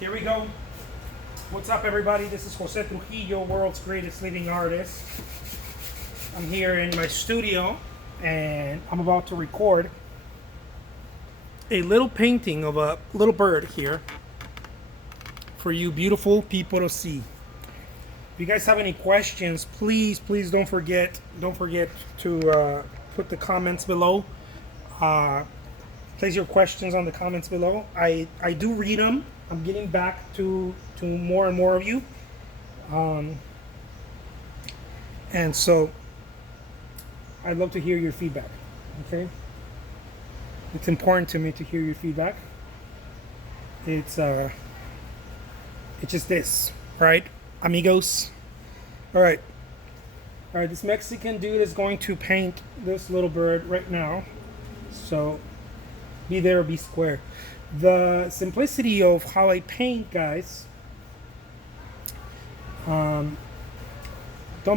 Here we go. What's up, everybody? This is Jose Trujillo, world's greatest living artist. I'm here in my studio and I'm about to record a little painting of a little bird here for you beautiful people to see. If you guys have any questions, please don't forget to put the comments below. Place your questions on the comments below. I do read them. I'm getting back to more and more of you, and so I'd love to hear your feedback. Okay, it's important to me to hear your feedback. It's just this, right, amigos? All right. This Mexican dude is going to paint this little bird right now, so be there or be square. The simplicity of how I paint, guys. Don't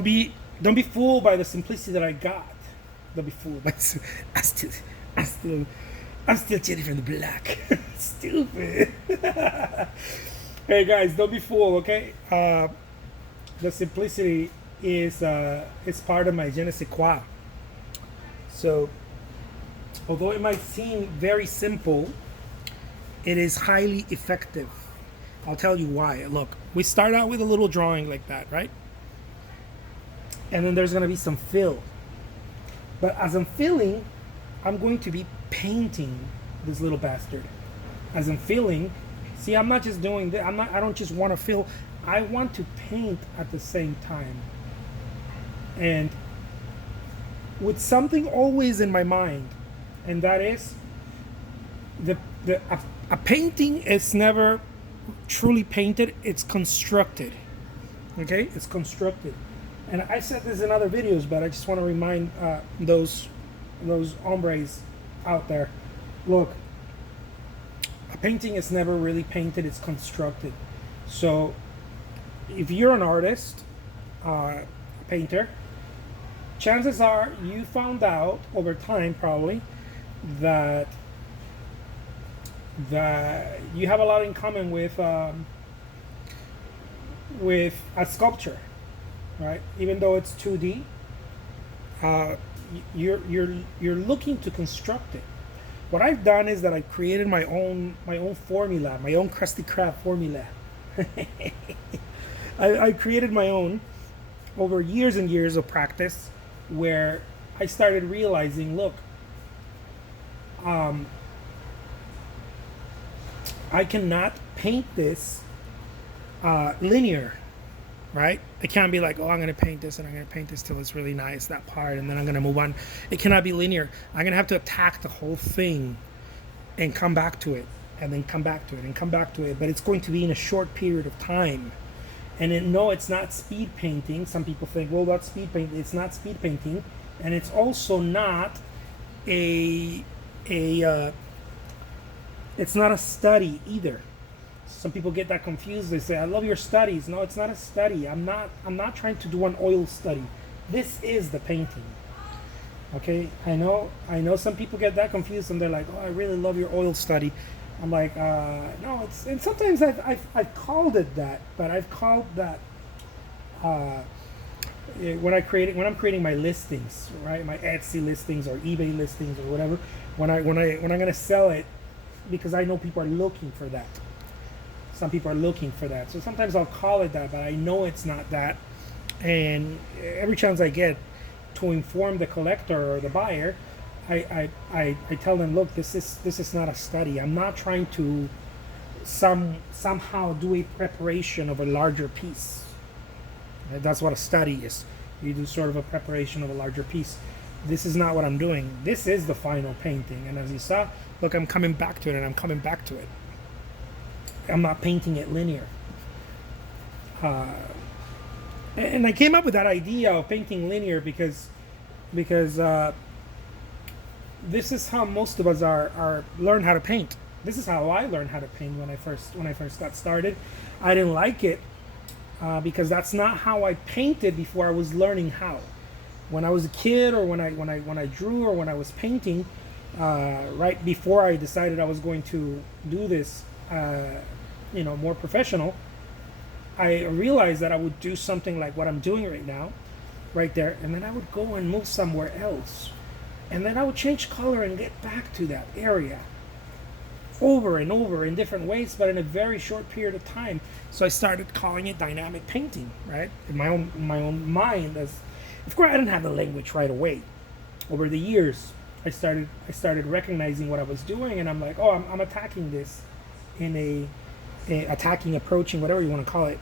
be fooled by the simplicity that I got. Don't be fooled. I'm still Jenny from the block. Stupid. Hey guys, don't be fooled, okay? The simplicity is part of my je ne sais quoi. So, although it might seem very simple, it is highly effective. I'll tell you why. Look, we start out with a little drawing like that, right? And then there's going to be some fill. But as I'm filling, I'm going to be painting this little bastard. As I'm filling, see, I'm not just doing that. I don't just want to fill. I want to paint at the same time. And with something always in my mind, and that is a painting is never truly painted, it's constructed. Okay, it's constructed. And I said this in other videos, but I just want to remind those hombres out there. Look, a painting is never really painted, it's constructed. So if you're an artist, a painter, chances are you found out over time probably that you have a lot in common with a sculpture, right? Even though it's 2D, you're looking to construct it. What I've done is that I created my own formula, my own Krusty Krab formula. I created my own over years and years of practice, where I started realizing, look, I cannot paint this linear, right? It can't be like, oh, I'm going to paint this and I'm going to paint this till it's really nice, that part, and then I'm going to move on. It cannot be linear. I'm going to have to attack the whole thing and come back to it, and then come back to it and come back to it. But it's going to be in a short period of time. And no, it's not speed painting. Some people think, well, that's speed painting. It's not speed painting. And it's also not it's not a study either. Some people get that confused. They say, I love your studies. No, it's not a study. I'm not trying to do an oil study. This is the painting. Okay, I know some people get that confused and they're like, oh, I really love your oil study. I'm like, no, it's, and sometimes I've called it that, but I've called that when I'm creating my listings, right? My Etsy listings or eBay listings or whatever. When I'm gonna sell it, because I know people are looking for that. Some people are looking for that. So sometimes I'll call it that, but I know it's not that. And every chance I get to inform the collector or the buyer, I tell them, look, this is not a study. I'm not trying to somehow do a preparation of a larger piece. That's what a study is. You do sort of a preparation of a larger piece. This is not what I'm doing. This is the final painting. And as you saw, look, I'm coming back to it and I'm coming back to it. I'm not painting it linear. And I came up with that idea of painting linear because this is how most of us are learn how to paint. This is how I learned how to paint when I first got started. I didn't like it because that's not how I painted before I was learning how. When I was a kid, or when I drew, or when I was painting, right before I decided I was going to do this, more professional, I realized that I would do something like what I'm doing right now, right there, and then I would go and move somewhere else, and then I would change color and get back to that area over and over in different ways, but in a very short period of time. So I started calling it dynamic painting, right? In my own mind, as of course I didn't have the language right away. Over the years, I started recognizing what I was doing, and I'm like, oh, I'm attacking this in attacking, approaching, whatever you want to call it,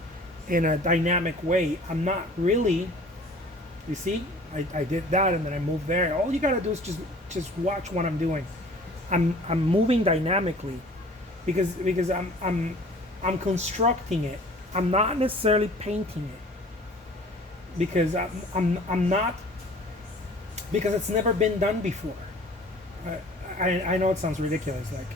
in a dynamic way. I'm not really, you see, I did that, and then I moved there. All you gotta do is just watch what I'm doing. I'm moving dynamically because I'm constructing it. I'm not necessarily painting it because I'm not, because it's never been done before. I know it sounds ridiculous, like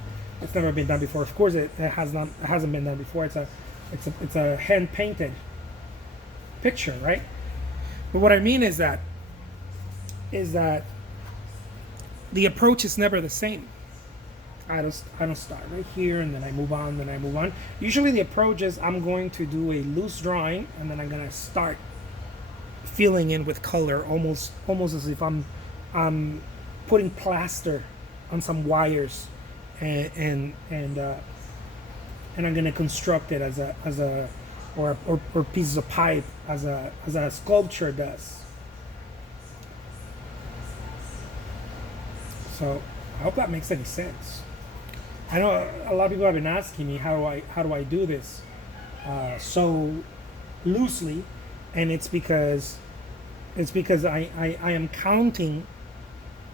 it's never been done before. Of course it hasn't been done before. It's a hand painted picture, right? But what I mean is that the approach is never the same. I don't start right here and then I move on. Usually the approach is I'm going to do a loose drawing and then I'm gonna start filling in with color, almost as if I'm putting plaster on some wires, and I'm gonna construct it as a or pieces of pipe as a sculpture does. So I hope that makes any sense. I know a lot of people have been asking me how do I do this so loosely, and it's because I am counting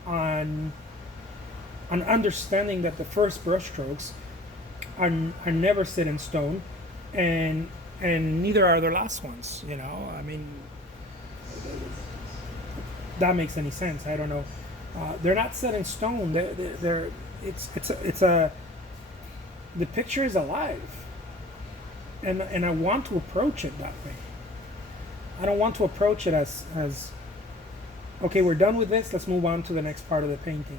on understanding that the first brushstrokes are never set in stone, and neither are the last ones. I mean, that makes any sense. I don't know. They're not set in stone. The picture is alive, and I want to approach it that way. I don't want to approach it as okay, we're done with this, let's move on to the next part of the painting.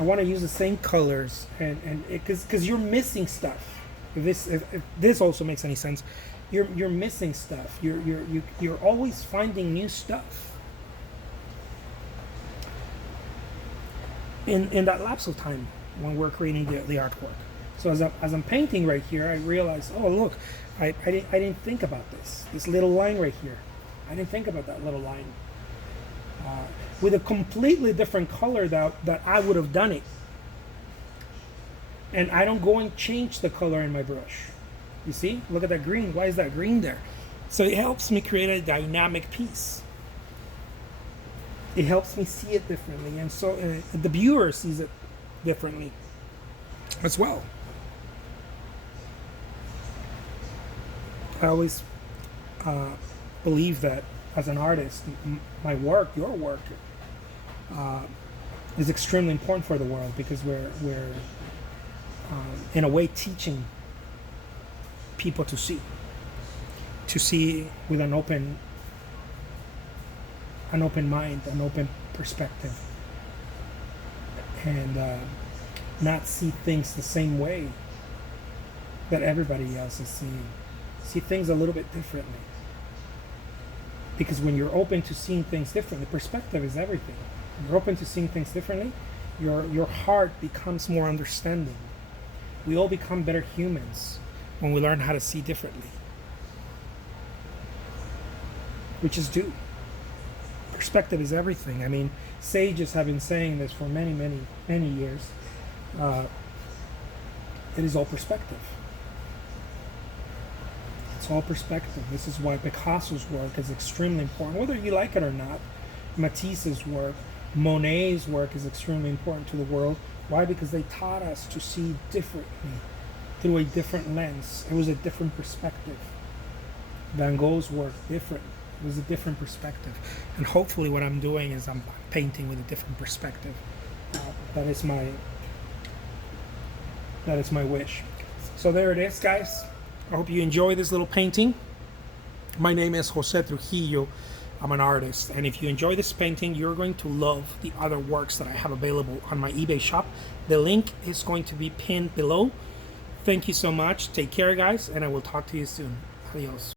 I want to use the same colors, and because you're missing stuff. If this also makes any sense, you're missing stuff. You're always finding new stuff in that lapse of time when we're creating the artwork. So as I'm painting right here, I realize, oh look, I didn't think about this little line right here. I didn't think about that little line. With a completely different color that I would have done it. And I don't go and change the color in my brush. You see? Look at that green. Why is that green there? So it helps me create a dynamic piece. It helps me see it differently. And so the viewer sees it differently as well. I always believe that as an artist, my work, your work, is extremely important for the world, because we're in a way teaching people to see with an open mind, an open perspective, and not see things the same way that everybody else is seeing. See things a little bit differently. Because when you're open to seeing things differently, perspective is everything. When you're open to seeing things differently, your heart becomes more understanding. We all become better humans when we learn how to see differently. We just do. Perspective is everything. I mean, sages have been saying this for many, many, many years. It is all perspective. It's all perspective. This is why Picasso's work is extremely important, whether you like it or not. Matisse's work, Monet's work is extremely important to the world. Why? Because they taught us to see differently, through a different lens. It was a different perspective. Van Gogh's work, different. It was a different perspective. And hopefully what I'm doing is I'm painting with a different perspective. That is my wish. So there it is, guys. I hope you enjoy this little painting. My name is Jose Trujillo. I'm an artist, and if you enjoy this painting, you're going to love the other works that I have available on my eBay shop. The link is going to be pinned below. Thank you so much. Take care, guys, and I will talk to you soon. Adios.